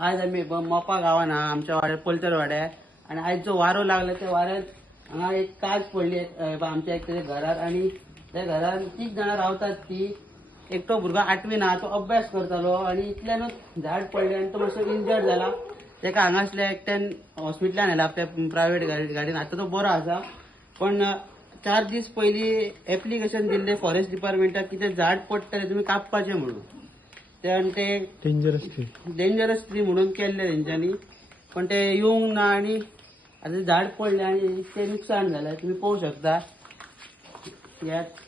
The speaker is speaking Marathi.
आज आम्ही मोपा गावान हा आमच्या वाड्यात पोलचर वाड्यात आणि आज जो वारो लागला त्या वाऱ्यात हांगा एक काज पडली आमच्या एक घरात आणि त्या घरात 3 जणां रावतात ती एकटो भुरगो 8वी ना तो अभ्यास करतालो आणि इतल्यानूच झाड पडले आणि तो मातसो इंजर्ड झाला तेका हांगासल्या एकट्यान हॉस्पिटलान नेला त्या प्रायव्हेट गाडीन आता तो बरो आसा पण 4 दीस पयलीं एप्लिकेशन दिल्ले फॉरेस्ट डिपार्टमेंटाक की ते झाड पडटले तुम्ही कापपाचे म्हणून ते डेंजरस ट्री म्हणून केल्ले तेंच्यांनी पण ते येवंक ना आणि आता झाड पडले आणि ते नुकसान झालं तुम्ही पाहू शकता यात